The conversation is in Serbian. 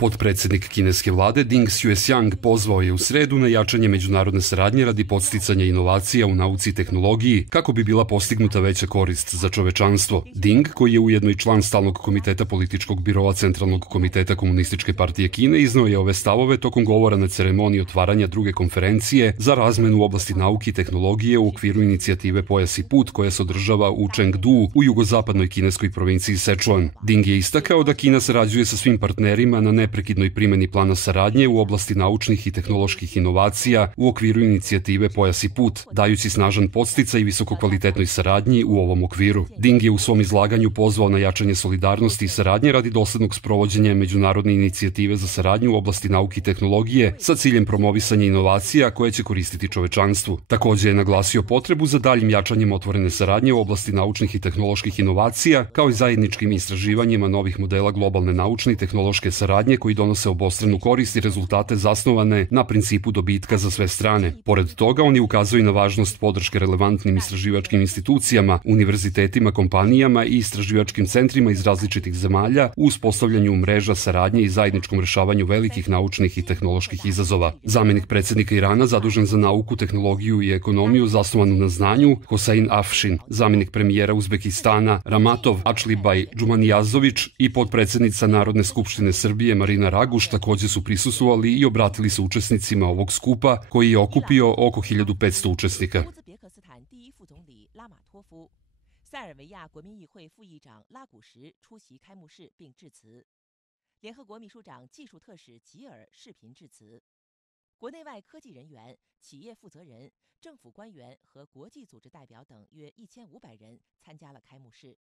Potpredsjednik kineske vlade Ding Xuexiang pozvao je u sredu na jačanje međunarodne saradnje radi podsticanja inovacija u nauci i tehnologiji kako bi bila postignuta veća korist za čovečanstvo. Ding, koji je ujedno i član stalnog komiteta političkog biroa Centralnog komiteta Komunističke partije Kine, izneo je ove stavove tokom govora na ceremoniji otvaranja druge konferencije za razmenu u oblasti nauke i tehnologije u okviru inicijative Pojas i put koja se održava u Chengdu u jugozapadnoj kineskoj provinciji Sichuan. Ding je istakao da Kina sarađuje sa svim partnerima na neprekidnoj primjeni plana saradnje u oblasti naučnih i tehnoloških inovacija u okviru inicijative Pojas i put, dajući snažan podsticaj visokokvalitetnoj saradnji u ovom okviru. Ding je u svom izlaganju pozvao na jačanje solidarnosti i saradnje radi doslednog sprovođenja međunarodne inicijative za saradnju u oblasti nauke i tehnologije sa ciljem promovisanja inovacija koje će koristiti čovečanstvu. Takođe je naglasio potrebu za daljim jačanjem otvorene saradnje u oblasti naučnih i tehnoloških inovacija, kao i zajedničkim istraživanjima novih modela globalne naučne i tehnološke saradnje koji donose obostranu korist i rezultate zasnovane na principu dobitka za sve strane. Pored toga, on je ukazao i na važnost podrške relevantnim istraživačkim institucijama, univerzitetima, kompanijama i istraživačkim centrima iz različitih zemalja u uspostavljanju mreža saradnje i zajedničkom rešavanju velikih naučnih i tehnoloških izazova. Zamenik predsjednika Irana zadužen za nauku, tehnologiju i ekonomiju zasnovanu na znanju, Hosein Afšin, zamenik premijera Uzbekistana Ramatov Ačlibaj Džumanijazović i potpredsjednica Narodne skupštine Srbije Marina Raguš takođe su prisustvovali i obratili se učesnicima ovog skupa koji je okupio oko 1500 učesnika. 塞尔维亚国民议会副议长拉古什出席开幕式并致辞，联合国秘书长技术特使吉尔视频致辞，国内外科技人员、企业负责人、政府官员和国际组织代表等约1500人参加了开幕式。